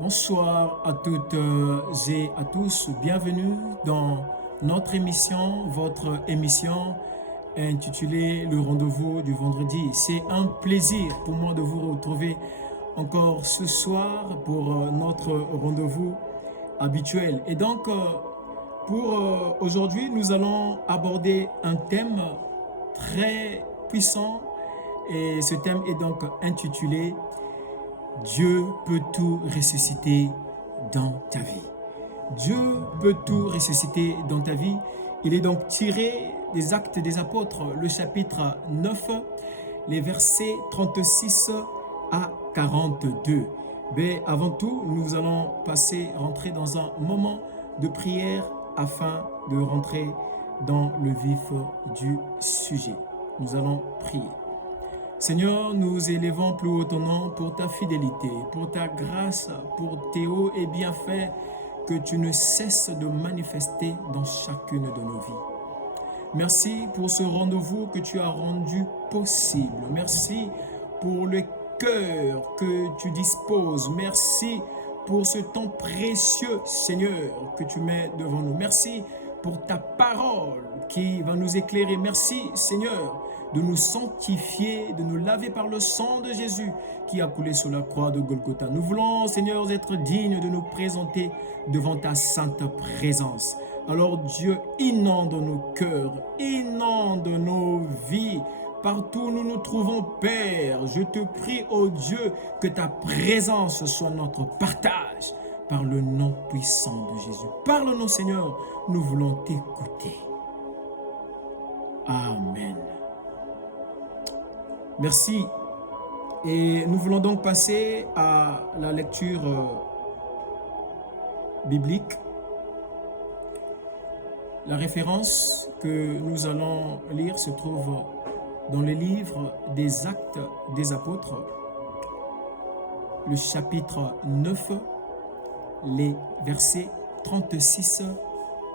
Bonsoir à toutes et à tous. Bienvenue dans notre émission, votre émission intitulée Le Rendez-vous du vendredi. C'est un plaisir pour moi de vous retrouver encore ce soir pour notre rendez-vous habituel. Et donc, pour aujourd'hui, nous allons aborder un thème très puissant et ce thème est donc intitulé Dieu peut tout ressusciter dans ta vie. Dieu peut tout ressusciter dans ta vie. Il est donc tiré des Actes des Apôtres, le chapitre 9, les versets 36 à 42. Mais avant tout, nous allons rentrer dans un moment de prière afin de rentrer dans le vif du sujet. Nous allons prier. Seigneur, nous élevons plus haut ton nom pour ta fidélité, pour ta grâce, pour tes hauts et bienfaits que tu ne cesses de manifester dans chacune de nos vies. Merci pour ce rendez-vous que tu as rendu possible. Merci pour le cœur que tu disposes. Merci pour ce temps précieux, Seigneur, que tu mets devant nous. Merci pour ta parole qui va nous éclairer. Merci, Seigneur, de nous sanctifier, de nous laver par le sang de Jésus qui a coulé sur la croix de Golgotha. Nous voulons, Seigneur, être dignes de nous présenter devant ta sainte présence. Alors Dieu, inonde nos cœurs, inonde nos vies. Partout où nous nous trouvons, Père, je te prie, ô Dieu, que ta présence soit notre partage par le nom puissant de Jésus. Parle-nous, Seigneur, nous voulons t'écouter. Amen. Merci. Et nous voulons donc passer à la lecture biblique. La référence que nous allons lire se trouve dans le livre des Actes des Apôtres, le chapitre 9, les versets 36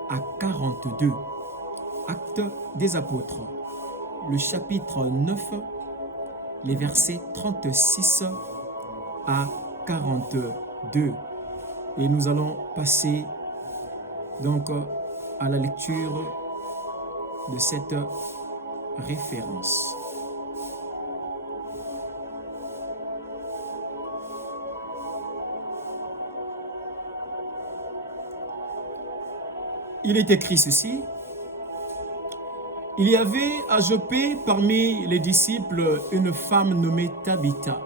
à 42. Actes des Apôtres, le chapitre 9, les versets 36 à 42. Et nous allons passer donc à la lecture de cette référence. Il est écrit ceci. Il y avait à Joppé parmi les disciples une femme nommée Tabitha,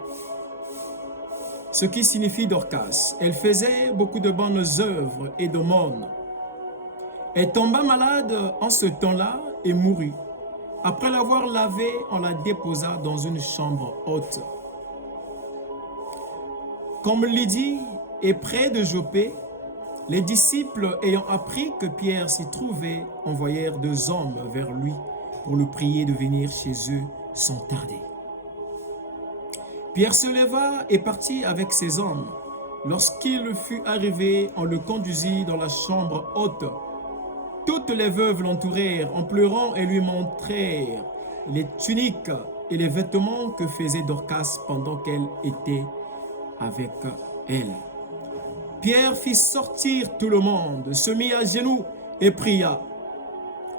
ce qui signifie Dorcas. Elle faisait beaucoup de bonnes œuvres et d'aumônes. Elle tomba malade en ce temps-là et mourut. Après l'avoir lavée, on la déposa dans une chambre haute. Comme Lydie est près de Joppé, les disciples ayant appris que Pierre s'y trouvait, envoyèrent 2 hommes vers lui pour le prier de venir chez eux sans tarder. Pierre se leva et partit avec ces hommes. Lorsqu'il fut arrivé, on le conduisit dans la chambre haute. Toutes les veuves l'entourèrent en pleurant et lui montrèrent les tuniques et les vêtements que faisait Dorcas pendant qu'elle était avec elle. Pierre fit sortir tout le monde, se mit à genoux et pria.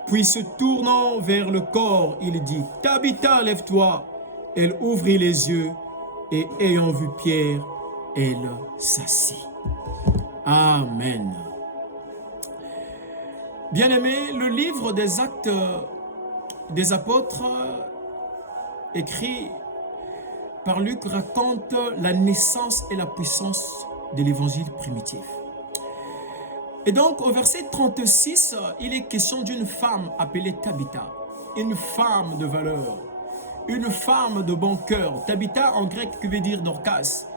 Puis se tournant vers le corps, il dit « Tabitha, lève-toi » Elle ouvrit les yeux et ayant vu Pierre, elle s'assit. Amen. Bien-aimés, le livre des Actes des Apôtres, écrit par Luc, raconte la naissance et la puissance de l'évangile primitif. Et donc, au verset 36, il est question d'une femme appelée Tabitha, une femme de valeur, une femme de bon cœur. Tabitha en grec qui veut dire Dorcas,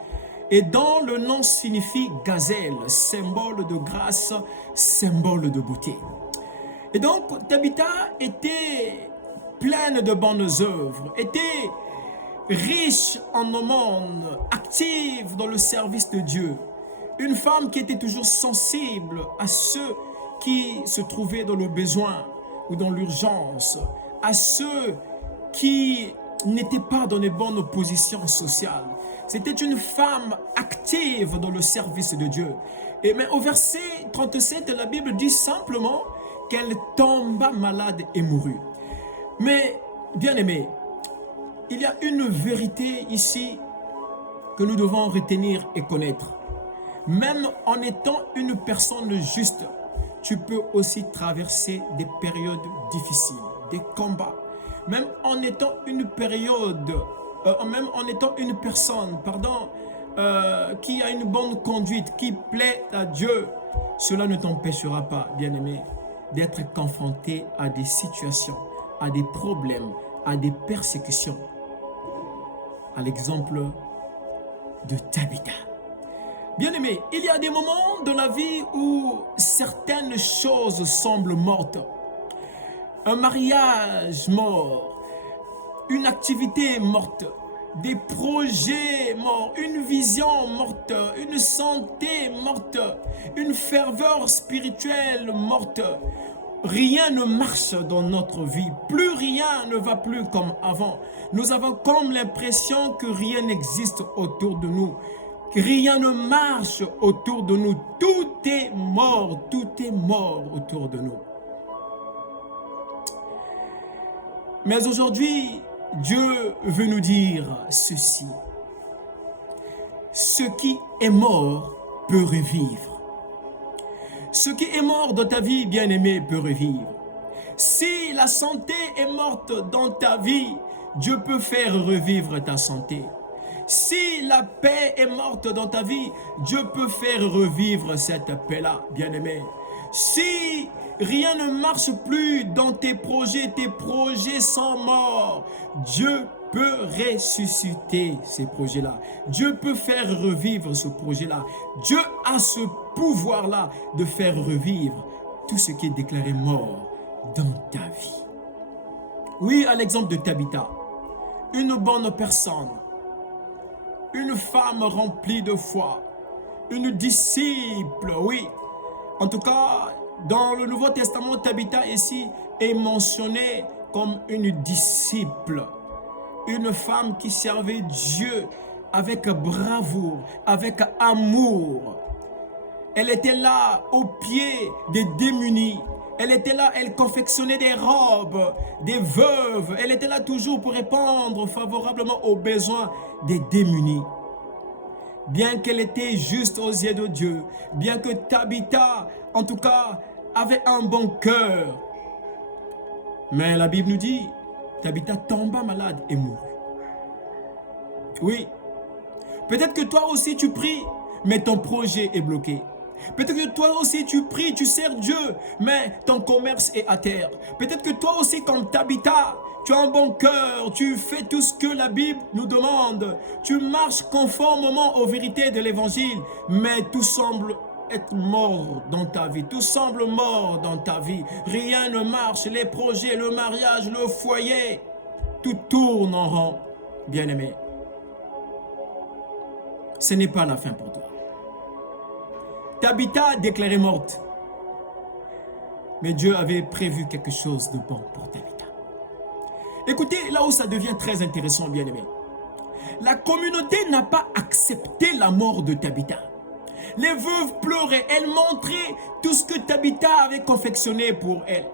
et dont le nom signifie gazelle, symbole de grâce, symbole de beauté. Et donc, Tabitha était pleine de bonnes œuvres, était riche en aumônes, active dans le service de Dieu. Une femme qui était toujours sensible à ceux qui se trouvaient dans le besoin ou dans l'urgence, à ceux qui n'étaient pas dans les bonnes positions sociales, C'était une femme active dans le service de Dieu. Et mais au verset 37, la Bible dit simplement qu'elle tomba malade et mourut. Mais, bien-aimés, il y a une vérité ici que nous devons retenir et connaître. Même en étant une personne juste, tu peux aussi traverser des périodes difficiles, des combats. Même en étant une personne, qui a une bonne conduite, qui plaît à Dieu, cela ne t'empêchera pas, bien-aimé, d'être confronté à des situations, à des problèmes, à des persécutions. À l'exemple de Tabitha. Bien-aimé, il y a des moments dans la vie où certaines choses semblent mortes. Un mariage mort, une activité morte, des projets morts, une vision morte, une santé morte, une ferveur spirituelle morte. Rien ne marche dans notre vie, plus rien ne va plus comme avant. Nous avons comme l'impression que rien n'existe autour de nous. Rien ne marche autour de nous. Tout est mort autour de nous. Mais aujourd'hui, Dieu veut nous dire ceci. Ce qui est mort peut revivre. Ce qui est mort dans ta vie, bien-aimé, peut revivre. Si la santé est morte dans ta vie, Dieu peut faire revivre ta santé. Si la paix est morte dans ta vie, Dieu peut faire revivre cette paix-là, bien-aimé. Si rien ne marche plus dans tes projets sont morts, Dieu peut ressusciter ces projets-là. Dieu peut faire revivre ce projet-là. Dieu a ce pouvoir-là de faire revivre tout ce qui est déclaré mort dans ta vie. Oui, à l'exemple de Tabitha, une bonne personne, une femme remplie de foi, une disciple, oui. En tout cas, dans le Nouveau Testament, Tabitha ici est mentionnée comme une disciple. Une femme qui servait Dieu avec bravoure, avec amour. Elle était là au pied des démunis. Elle était là, elle confectionnait des robes, des veuves. Elle était là toujours pour répondre favorablement aux besoins des démunis. Bien qu'elle était juste aux yeux de Dieu, bien que Tabitha, en tout cas, avait un bon cœur. Mais la Bible nous dit, Tabitha tomba malade et mourut. Oui, peut-être que toi aussi tu pries, mais ton projet est bloqué. Peut-être que toi aussi tu pries, tu sers Dieu, mais ton commerce est à terre. Peut-être que toi aussi comme Tabitha, tu as un bon cœur, tu fais tout ce que la Bible nous demande. Tu marches conformément aux vérités de l'évangile, mais tout semble être mort dans ta vie. Tout semble mort dans ta vie. Rien ne marche, les projets, le mariage, le foyer, tout tourne en rond, bien-aimé. Ce n'est pas la fin pour toi. Tabitha déclarée morte. Mais Dieu avait prévu quelque chose de bon pour Tabitha. Écoutez, là où ça devient très intéressant, bien-aimé. La communauté n'a pas accepté la mort de Tabitha. Les veuves pleuraient, elles montraient tout ce que Tabitha avait confectionné pour elles.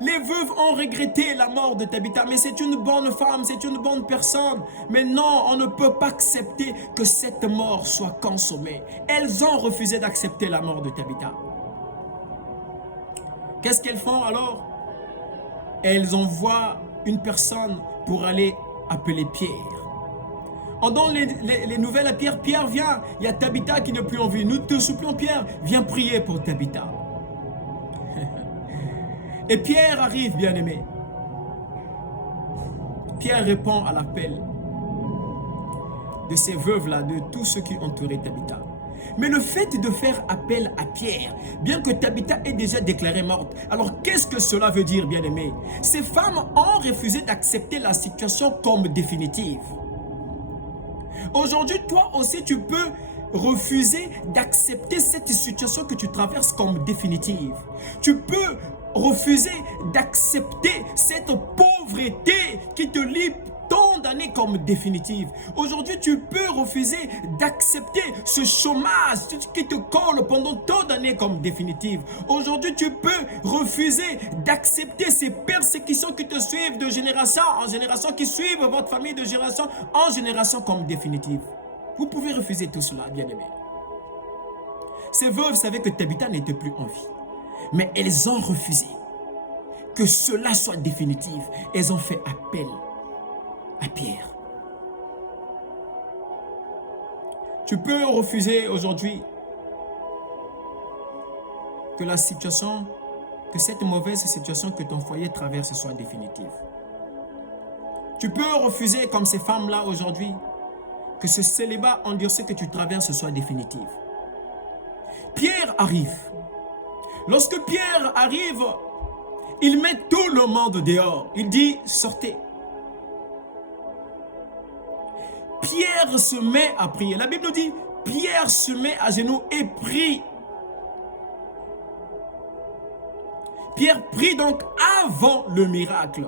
Les veuves ont regretté la mort de Tabitha, mais c'est une bonne femme, c'est une bonne personne. Mais non, on ne peut pas accepter que cette mort soit consommée. Elles ont refusé d'accepter la mort de Tabitha. Qu'est-ce qu'elles font alors? Elles envoient une personne pour aller appeler Pierre. On donne les nouvelles à Pierre. Pierre, viens, il y a Tabitha qui n'est plus en vie. Nous te supplions, Pierre, viens prier pour Tabitha. Et Pierre arrive, bien-aimé. Pierre répond à l'appel de ces veuves-là, de tous ceux qui entouraient Tabitha. Mais le fait de faire appel à Pierre, bien que Tabitha ait déjà déclaré morte, alors qu'est-ce que cela veut dire, bien-aimé? Ces femmes ont refusé d'accepter la situation comme définitive. Aujourd'hui, toi aussi, tu peux refuser d'accepter cette situation que tu traverses comme définitive. Tu peux refuser d'accepter cette pauvreté qui te lie tant condamnée comme définitive. Aujourd'hui, tu peux refuser d'accepter ce chômage qui te colle pendant tant d'années comme définitive. Aujourd'hui, tu peux refuser d'accepter ces persécutions qui te suivent de génération en génération, qui suivent votre famille de génération en génération comme définitive. Vous pouvez refuser tout cela, bien-aimés. Ces veuves savaient que Tabitha n'était plus en vie. Mais elles ont refusé que cela soit définitif. Elles ont fait appel à Pierre. Tu peux refuser aujourd'hui que la situation, que cette mauvaise situation que ton foyer traverse soit définitive. Tu peux refuser, comme ces femmes-là aujourd'hui, que ce célibat endurci que tu traverses soit définitif. Pierre arrive. Lorsque Pierre arrive, il met tout le monde dehors. Il dit, sortez. Pierre se met à prier. La Bible nous dit, Pierre se met à genoux et prie. Pierre prie donc avant le miracle.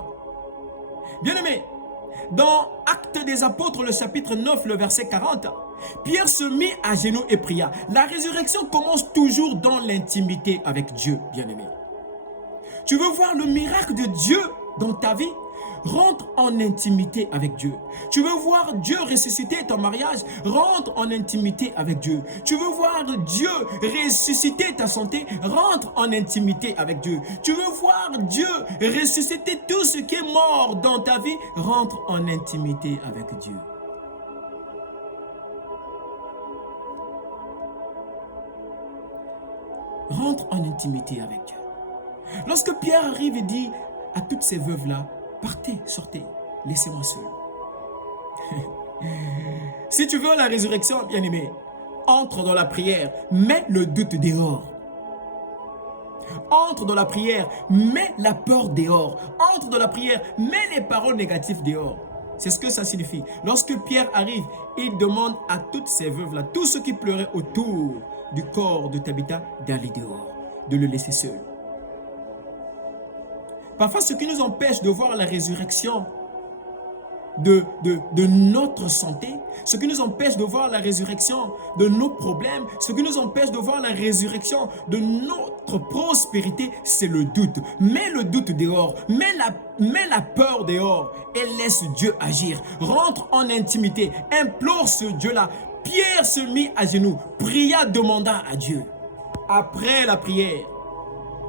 Bien-aimé, dans Actes des Apôtres, le chapitre 9, le verset 40, Pierre se mit à genoux et pria. La résurrection commence toujours dans l'intimité avec Dieu, bien-aimé. Tu veux voir le miracle de Dieu dans ta vie? Rentre en intimité avec Dieu. Tu veux voir Dieu ressusciter ton mariage? Rentre en intimité avec Dieu. Tu veux voir Dieu ressusciter ta santé? Rentre en intimité avec Dieu. Tu veux voir Dieu ressusciter tout ce qui est mort dans ta vie? Rentre en intimité avec Dieu. Rentre en intimité avec Dieu. Lorsque Pierre arrive et dit à toutes ces veuves-là, partez, sortez, laissez-moi seul. Si tu veux la résurrection, bien-aimé, entre dans la prière, mets le doute dehors. Entre dans la prière, mets la peur dehors. Entre dans la prière, mets les paroles négatives dehors. C'est ce que ça signifie. Lorsque Pierre arrive, il demande à toutes ces veuves-là, tous ceux qui pleuraient autour du corps de Tabitha, d'aller dehors, de le laisser seul. Parfois, ce qui nous empêche de voir la résurrection de notre santé, ce qui nous empêche de voir la résurrection de nos problèmes, ce qui nous empêche de voir la résurrection de notre prospérité, c'est le doute. Mets le doute dehors, mets la peur dehors et laisse Dieu agir. Rentre en intimité, implore ce Dieu-là. Pierre se mit à genoux, pria, demanda à Dieu. Après la prière,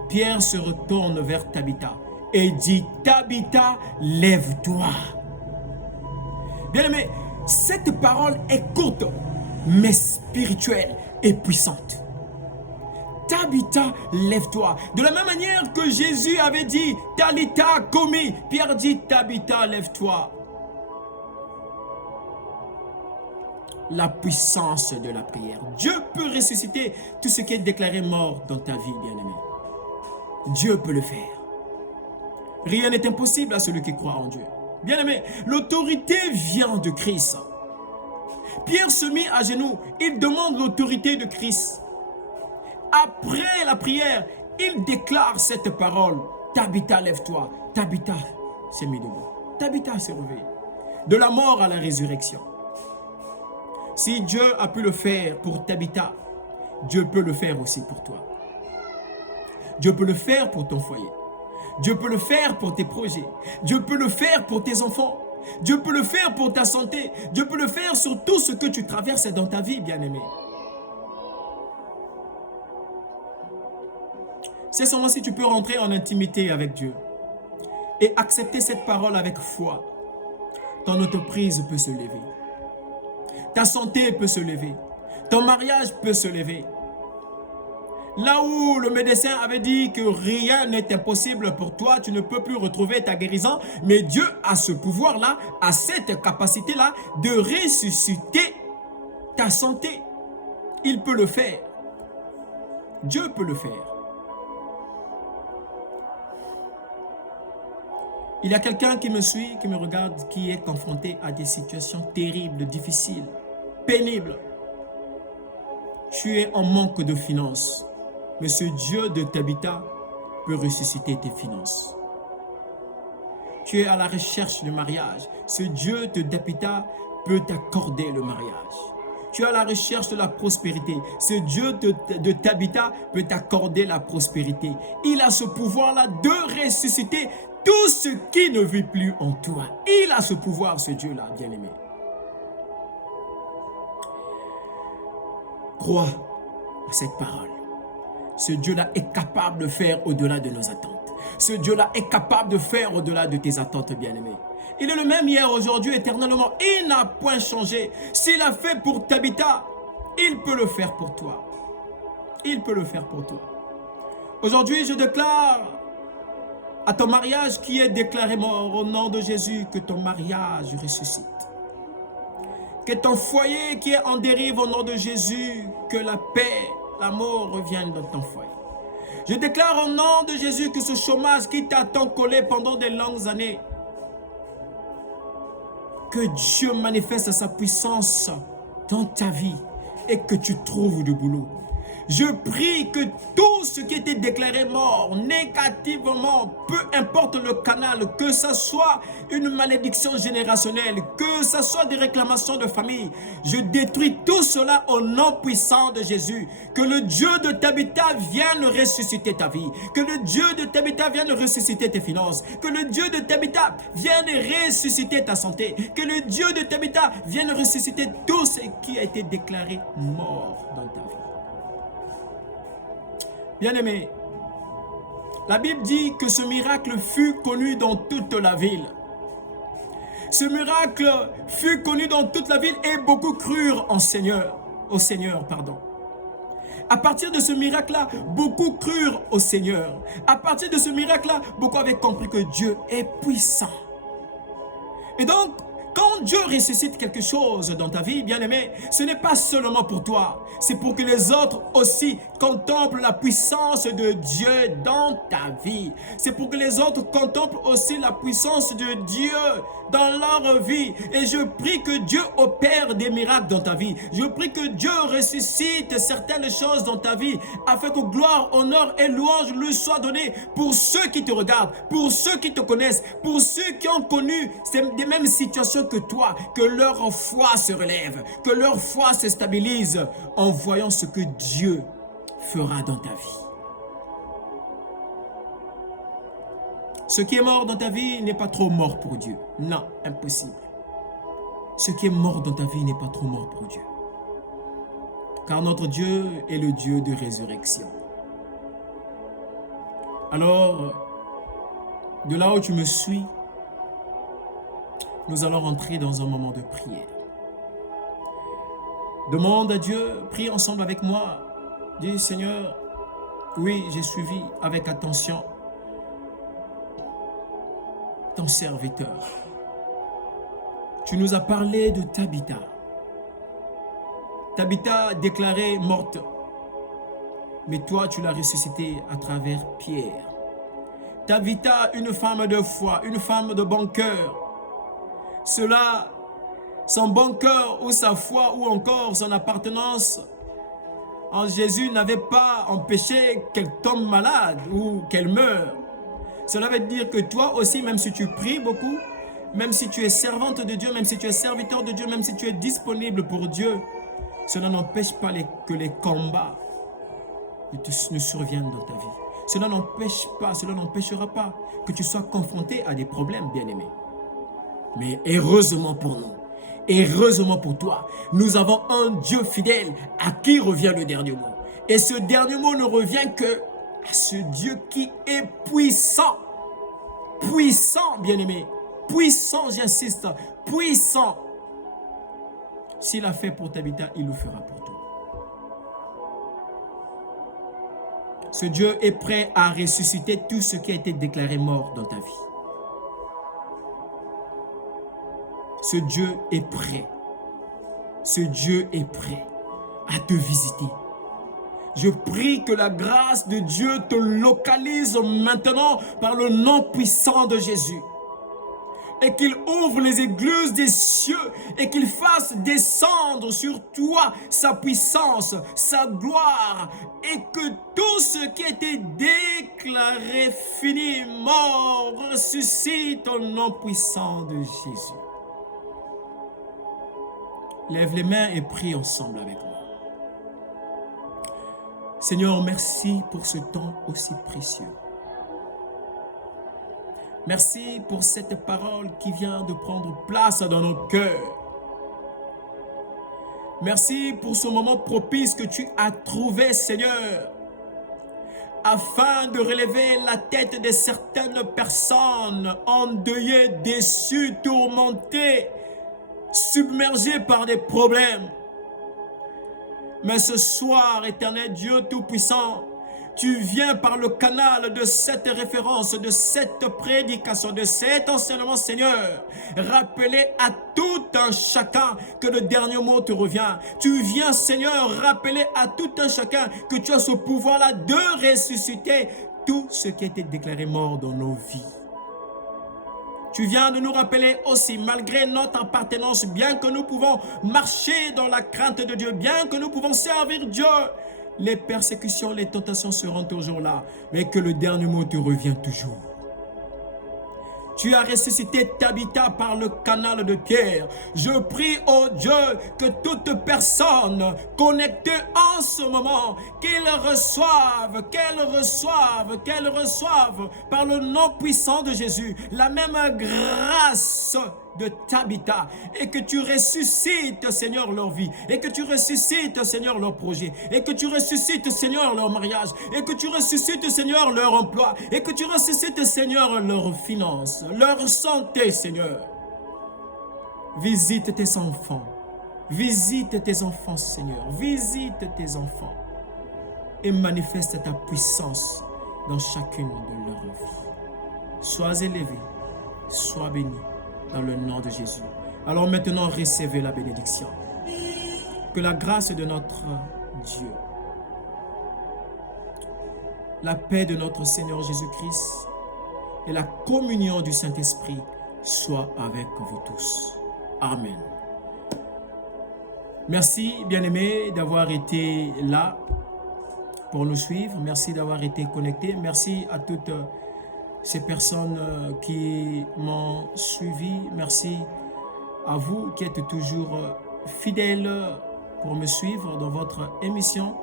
Pierre se retourne vers Tabitha et dit, Tabitha, lève-toi. Bien-aimé, cette parole est courte, mais spirituelle et puissante. Tabitha, lève-toi. De la même manière que Jésus avait dit, Talitha komi, Pierre dit, Tabitha, lève-toi. La puissance de la prière. Dieu peut ressusciter tout ce qui est déclaré mort dans ta vie, bien-aimé. Dieu peut le faire. Rien n'est impossible à celui qui croit en Dieu. Bien-aimé, l'autorité vient de Christ. Pierre se mit à genoux. Il demande l'autorité de Christ. Après la prière, il déclare cette parole. Tabitha, lève-toi. Tabitha s'est mis debout. Tabitha s'est réveillée. De la mort à la résurrection. Si Dieu a pu le faire pour Tabitha, Dieu peut le faire aussi pour toi. Dieu peut le faire pour ton foyer. Dieu peut le faire pour tes projets. Dieu peut le faire pour tes enfants. Dieu peut le faire pour ta santé. Dieu peut le faire sur tout ce que tu traverses dans ta vie, bien-aimé. C'est seulement si tu peux rentrer en intimité avec Dieu et accepter cette parole avec foi. Ton entreprise peut se lever. Ta santé peut se lever. Ton mariage peut se lever. Là où le médecin avait dit que rien n'est impossible pour toi, tu ne peux plus retrouver ta guérison, mais Dieu a ce pouvoir-là, a cette capacité-là de ressusciter ta santé. Il peut le faire. Dieu peut le faire. Il y a quelqu'un qui me suit, qui me regarde, qui est confronté à des situations terribles, difficiles, pénibles. Tu es en manque de finances. Mais ce Dieu de Tabitha peut ressusciter tes finances. tu es à la recherche du mariage, ce Dieu de Tabitha peut t'accorder le mariage. Tu es à la recherche de la prospérité, ce Dieu de Tabitha peut t'accorder la prospérité. Il a ce pouvoir-là de ressusciter tout ce qui ne vit plus en toi. Il a ce pouvoir, ce Dieu-là, bien-aimé. Crois à cette parole. Ce Dieu-là est capable de faire au-delà de nos attentes. Ce Dieu-là est capable de faire au-delà de tes attentes, bien-aimé. Il est le même hier, aujourd'hui, éternellement. Il n'a point changé. S'il a fait pour Tabitha, il peut le faire pour toi. Il peut le faire pour toi. Aujourd'hui, je déclare à ton mariage qui est déclaré mort au nom de Jésus, que ton mariage ressuscite. Que ton foyer qui est en dérive au nom de Jésus, que la paix, l'amour reviennent dans ton foyer. Je déclare au nom de Jésus que ce chômage qui t'a tant collé pendant de longues années, que Dieu manifeste sa puissance dans ta vie et que tu trouves du boulot. Je prie que tout ce qui était déclaré mort, négativement, peu importe le canal, que ce soit une malédiction générationnelle, que ce soit des réclamations de famille, je détruis tout cela au nom puissant de Jésus. Que le Dieu de Tabitha vienne ressusciter ta vie. Que le Dieu de Tabitha vienne ressusciter tes finances. Que le Dieu de Tabitha vienne ressusciter ta santé. Que le Dieu de Tabitha vienne ressusciter tout ce qui a été déclaré mort dans ta vie. Bien-aimé, la Bible dit que ce miracle fut connu dans toute la ville. Ce miracle fut connu dans toute la ville et beaucoup crurent au Seigneur. À partir de ce miracle-là, beaucoup crurent au Seigneur. À partir de ce miracle-là, beaucoup avaient compris que Dieu est puissant. Et donc, quand Dieu ressuscite quelque chose dans ta vie, bien-aimé, ce n'est pas seulement pour toi. C'est pour que les autres aussi contemplent la puissance de Dieu dans ta vie. C'est pour que les autres contemplent aussi la puissance de Dieu dans leur vie. Et je prie que Dieu opère des miracles dans ta vie. Je prie que Dieu ressuscite certaines choses dans ta vie afin que gloire, honneur et louange lui soient donnés pour ceux qui te regardent, pour ceux qui te connaissent, pour ceux qui ont connu des mêmes situations que toi, que leur foi se relève, que leur foi se stabilise en voyant ce que Dieu fera dans ta vie. Ce qui est mort dans ta vie n'est pas trop mort pour Dieu. Non, impossible. Ce qui est mort dans ta vie n'est pas trop mort pour Dieu. Car notre Dieu est le Dieu de résurrection. Alors, de là où tu me suis, nous allons rentrer dans un moment de prière. Demande à Dieu, prie ensemble avec moi. Dis, Seigneur, oui, j'ai suivi avec attention ton serviteur. Tu nous as parlé de Tabitha. Tabitha déclarée morte. Mais toi, tu l'as ressuscitée à travers Pierre. Tabitha, une femme de foi, une femme de bon cœur. Cela, son bon cœur ou sa foi ou encore son appartenance en Jésus n'avait pas empêché qu'elle tombe malade ou qu'elle meure. Cela veut dire que toi aussi, même si tu pries beaucoup, même si tu es servante de Dieu, même si tu es serviteur de Dieu, même si tu es disponible pour Dieu, cela n'empêche pas que les combats ne surviennent dans ta vie. Cela n'empêchera pas que tu sois confronté à des problèmes, bien-aimés. Mais heureusement pour nous, heureusement pour toi, nous avons un Dieu fidèle à qui revient le dernier mot. Et ce dernier mot ne revient que à ce Dieu qui est puissant. Puissant, bien-aimé. Puissant, j'insiste. Puissant. S'il a fait pour Tabitha, il le fera pour toi. Ce Dieu est prêt à ressusciter tout ce qui a été déclaré mort dans ta vie. Ce Dieu est prêt. Ce Dieu est prêt à te visiter. Je prie que la grâce de Dieu te localise maintenant par le nom puissant de Jésus. et qu'il ouvre les écluses des cieux et qu'il fasse descendre sur toi sa puissance, sa gloire, et que tout ce qui était déclaré fini, mort, ressuscite au nom puissant de Jésus. Lève les mains et prie ensemble avec moi. Seigneur, merci pour ce temps aussi précieux. Merci pour cette parole qui vient de prendre place dans nos cœurs. Merci pour ce moment propice que tu as trouvé, Seigneur, afin de relever la tête de certaines personnes endeuillées, déçues, tourmentées, submergées par des problèmes. Mais ce soir, éternel Dieu Tout-Puissant, tu viens par le canal de cette référence, de cette prédication, de cet enseignement, Seigneur, rappeler à tout un chacun que le dernier mot te revient. Tu viens, Seigneur, rappeler à tout un chacun que tu as ce pouvoir-là de ressusciter tout ce qui a été déclaré mort dans nos vies. Tu viens de nous rappeler aussi, malgré notre appartenance, bien que nous pouvons marcher dans la crainte de Dieu, bien que nous pouvons servir Dieu, les persécutions, les tentations seront toujours là, mais que le dernier mot te revient toujours. Tu as ressuscité Tabitha par le canal de Pierre. Je prie, oh Dieu, que toute personne connectée en ce moment, qu'elle reçoive par le nom puissant de Jésus, la même grâce de Tabitha, et que tu ressuscites, Seigneur, leur vie, et que tu ressuscites, Seigneur, leur projet, et que tu ressuscites, Seigneur, leur mariage, et que tu ressuscites, Seigneur, leur emploi, et que tu ressuscites, Seigneur, leurs finances, leur santé, Seigneur. Visite tes enfants, Seigneur, visite tes enfants, et manifeste ta puissance dans chacune de leurs vies. Sois élevé, sois béni, dans le nom de Jésus. Alors maintenant, recevez la bénédiction. Que la grâce de notre Dieu, la paix de notre Seigneur Jésus-Christ et la communion du Saint-Esprit soient avec vous tous. Amen. Merci, bien-aimés, d'avoir été là pour nous suivre. Merci d'avoir été connectés. Merci à toutes ces personnes qui m'ont suivi. Merci à vous qui êtes toujours fidèles pour me suivre dans votre émission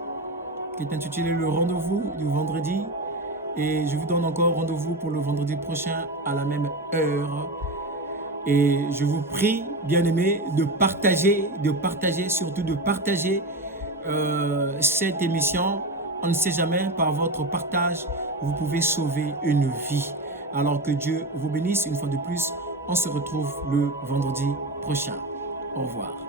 qui est intitulée Le Rendez-vous du vendredi. Et je vous donne encore rendez-vous pour le vendredi prochain à la même heure. Et je vous prie, bien-aimés, de partager, surtout de partager cette émission. On ne sait jamais, par votre partage, vous pouvez sauver une vie. Alors que Dieu vous bénisse une fois de plus. On se retrouve le vendredi prochain. Au revoir.